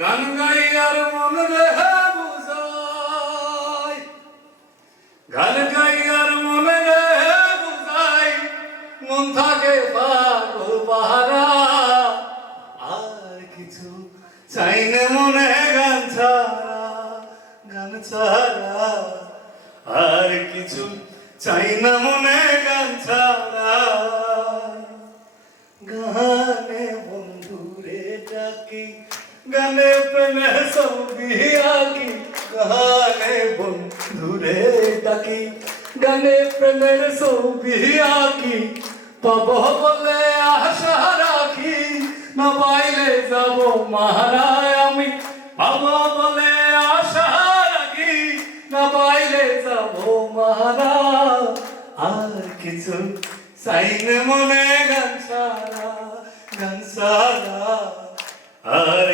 গান গাই আর মন রে বুঝাই, গান গাই আর মন রে বুঝাই, মন থাকে পাগল পাহারা। আর কিছু চাই না মনে গান ছাড়া, গান ছাড়া। আর কিছু চাই না মনে গান ছাড়া। গানে বন্ধুরে ডাকি, গানে প্রেমে ছবি আঁকি। গানে বন্ধুরে ডাকি, গানে প্রেমের ছবি আঁকি। পাব বলে আশা রাখি, না পাইলে যাব মারায় আমি। পাব বলে আশা রাখি, না পাইলে যাব মারা। আর কিছু চাই না মনে গান ছাড়া, গান ছাড়া। আর